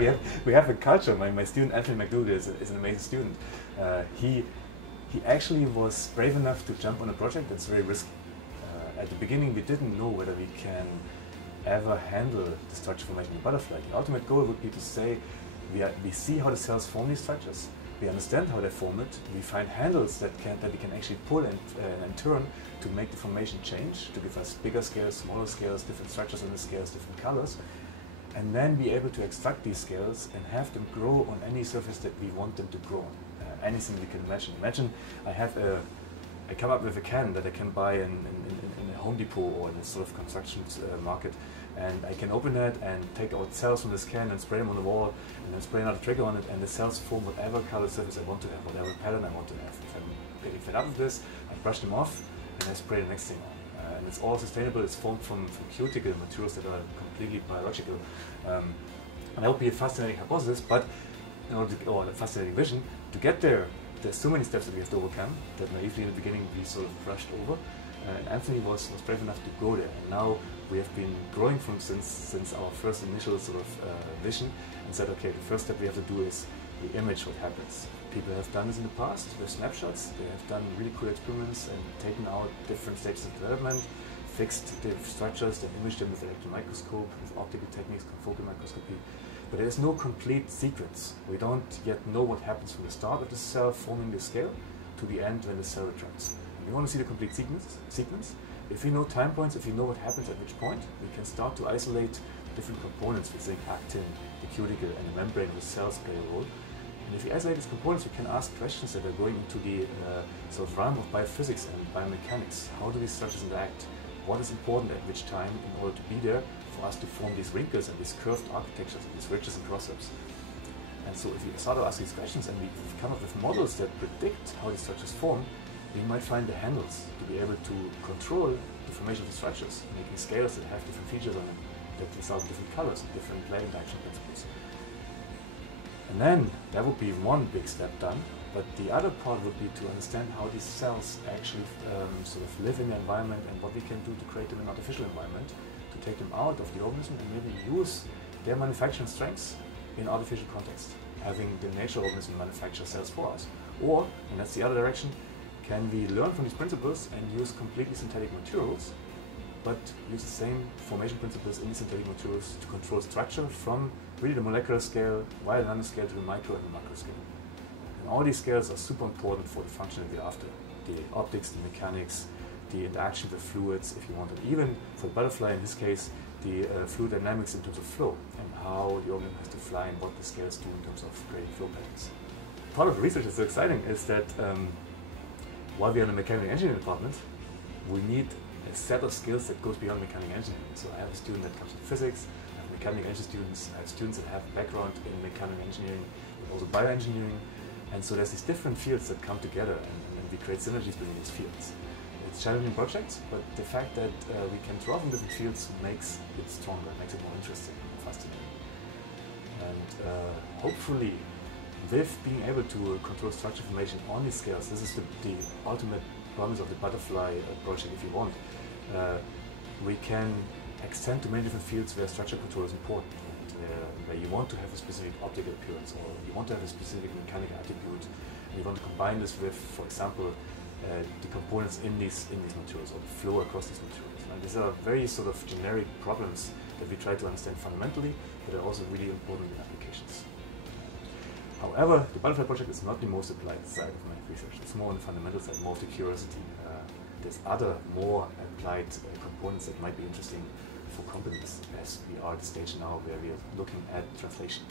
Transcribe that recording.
Yeah, we have a culture. My student Anthony McDougall is an amazing student. He actually was brave enough to jump on a project that's very risky. At the beginning, we didn't know whether we can ever handle the structure formation in a butterfly. The ultimate goal would be to say we see how the cells form these structures. We understand how they form it. We find handles that we can actually pull and turn to make the formation change, to give us bigger scales, smaller scales, different structures on the scales, different colors, and then be able to extract these scales and have them grow on any surface that we want them to grow on. Anything we can imagine. Imagine I come up with a can that I can buy in a Home Depot or in a sort of construction market, and I can open it and take out cells from this can and spray them on the wall, and then spray another trigger on it, and the cells form whatever colored surface I want to have, whatever pattern I want to have. If I'm getting fed up with this, I brush them off and I spray the next thing on. And it's all sustainable. It's formed from cuticle materials that are completely biological. And that would be a fascinating hypothesis, but in order to, or a fascinating vision, to get there, there's so many steps that we have to overcome that naively in the beginning we sort of brushed over. And Anthony was brave enough to go there. And now we have been growing from since our first initial sort of vision, and said, okay, the first step we have to do is we image what happens. People have done this in the past with snapshots. They have done really cool experiments and taken out different stages of development, fixed the structures, then imaged them with electron microscope, with optical techniques, confocal microscopy. But there is no complete sequence. We don't yet know what happens from the start of the cell forming the scale to the end when the cell retracts. And we want to see the complete sequence. If we know time points, if we know what happens at which point, we can start to isolate different components. We think actin, the cuticle, and the membrane of the cells play a role. And if we isolate these components, we can ask questions that are going into the sort of realm of biophysics and biomechanics. How do these structures interact? What is important at which time in order to be there for us to form these wrinkles and these curved architectures, these ridges and cross-ups? And so if we start to ask these questions and we come up with models that predict how these structures form, we might find the handles to be able to control the formation of the structures, making scales that have different features on them, that result in different colors and different play interaction principles. And then that would be one big step done, but the other part would be to understand how these cells actually sort of live in the environment and what we can do to create them in an artificial environment, to take them out of the organism and maybe use their manufacturing strengths in artificial context, having the nature organism manufacture cells for us. Or, and that's the other direction, can we learn from these principles and use completely synthetic materials, but use the same formation principles in the synthetic materials to control structure from really the molecular scale, via the nanoscale to the micro and the macro scale. And all these scales are super important for the function that we're after. The optics, the mechanics, the interaction with fluids, if you want, and even for the butterfly in this case, the fluid dynamics in terms of flow and how the organism has to fly and what the scales do in terms of creating flow patterns. Part of the research that's so exciting is that while we're in the mechanical engineering department, we need a set of skills that goes beyond mechanical engineering. So I have a student that comes from physics, I have mechanical engineering students, I have students that have a background in mechanical engineering, but also bioengineering. And so there's these different fields that come together and we create synergies between these fields. It's challenging projects, but the fact that we can draw from different fields makes it stronger, makes it more interesting and fascinating. And hopefully, with being able to control structure formation on these scales, this is the ultimate promise of the butterfly project, if you want. We can extend to many different fields where structure control is important, and where you want to have a specific optical appearance, or you want to have a specific mechanical attribute, and you want to combine this with, for example, the components in these materials, or the flow across these materials. And these are very sort of generic problems that we try to understand fundamentally, but are also really important in applications. However, the Butterfly project is not the most applied side of my research. It's more on the fundamental side, more of the curiosity. There's other more applied components that might be interesting for companies, as we are at the stage now where we are looking at translation.